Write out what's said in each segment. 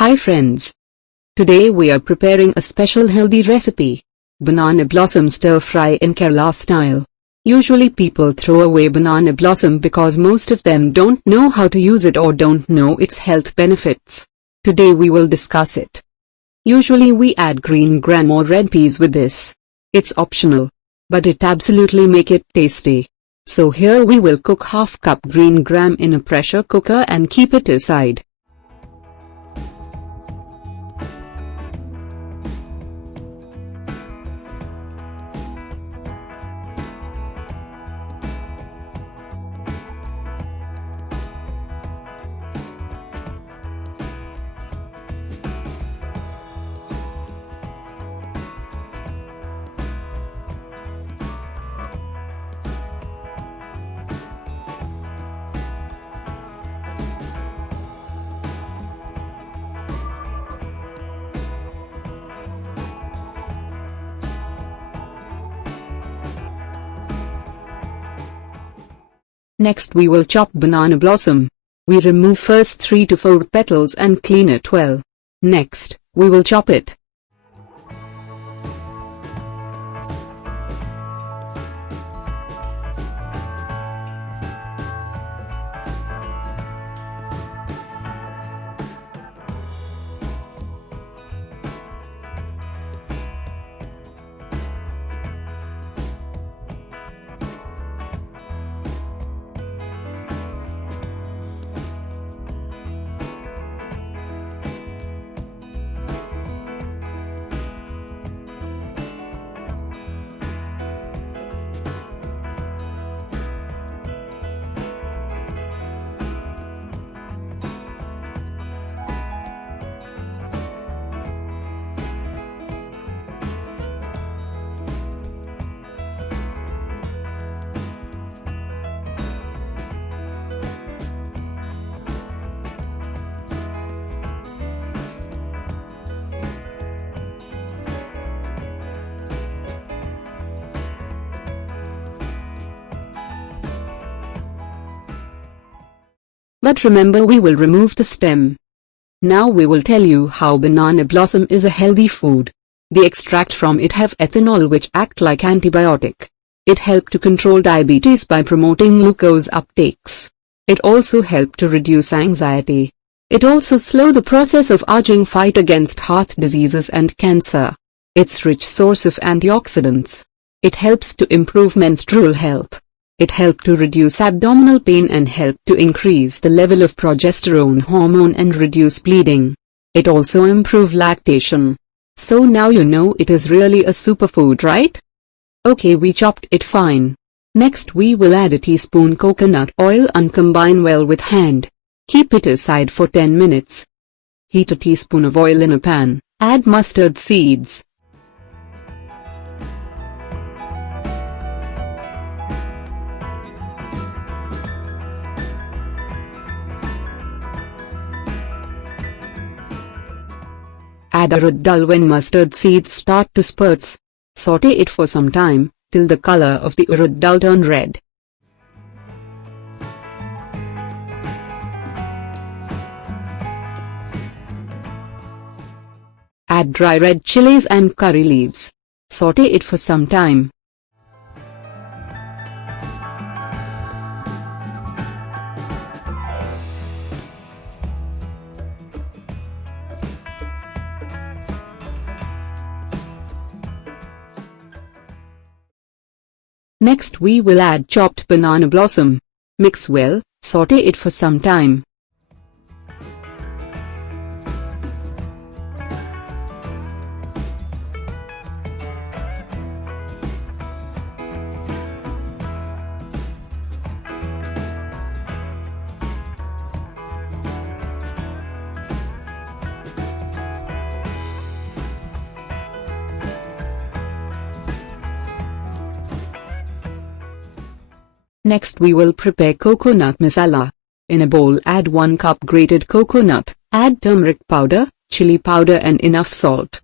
Hi friends. Today we are preparing a special healthy recipe. Banana blossom stir fry in Kerala style. Usually people throw away banana blossom because most of them don't know how to use it or don't know its health benefits. Today we will discuss it. Usually we add green gram or red peas with this. It's optional, but it absolutely make it tasty. So here we will cook half cup green gram in a pressure cooker and keep it aside. Next we will chop banana blossom. We remove first 3 to 4 petals and clean it well. Next, we will chop it. But remember, we will remove the stem. Now we will tell you how banana blossom is a healthy food. The extract from it have ethanol which act like antibiotic. It help to control diabetes by promoting glucose uptakes. It also help to reduce anxiety. It also slow the process of aging, fight against heart diseases and cancer. It's rich source of antioxidants. It helps to improve menstrual health. It helps to reduce abdominal pain and help to increase the level of progesterone hormone and reduce bleeding. It also improve lactation. So now you know it is really a superfood, right? Okay, we chopped it fine. Next we will add a teaspoon coconut oil and combine well with hand. Keep it aside for 10 minutes. Heat a teaspoon of oil in a pan. Add mustard seeds. Add urad dal when mustard seeds start to spurts. Saute it for some time, till the color of the urad dal turn red. Add dry red chillies and curry leaves. Saute it for some time. Next we will add chopped banana blossom. Mix well, saute it for some time. Next we will prepare coconut masala. In a bowl add 1 cup grated coconut, add turmeric powder, chili powder and enough salt.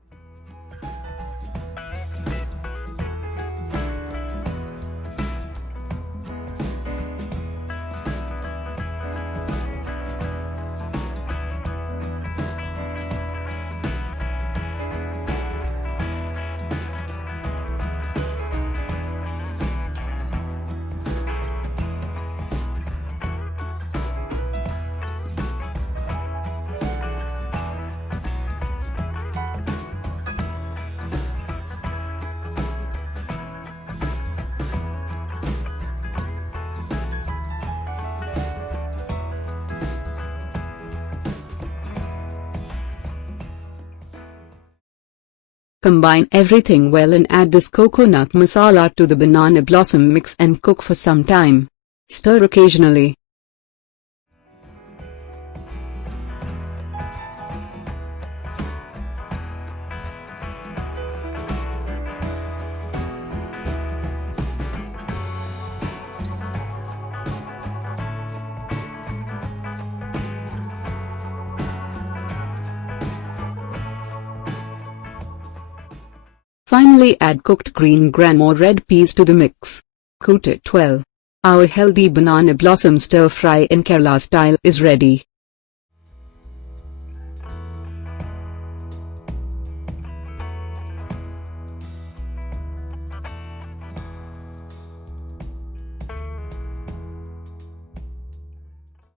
Combine everything well and add this coconut masala to the banana blossom mix and cook for some time. Stir occasionally. Finally, add cooked green gram or red peas to the mix. Coat it well. Our healthy banana blossom stir fry in Kerala style is ready.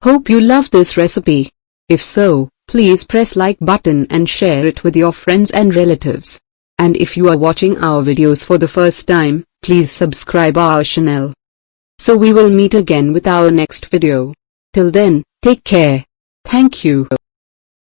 Hope you love this recipe. If so, please press like button and share it with your friends and relatives. And if you are watching our videos for the first time, please subscribe our channel. So we will meet again with our next video. Till then, take care. Thank you.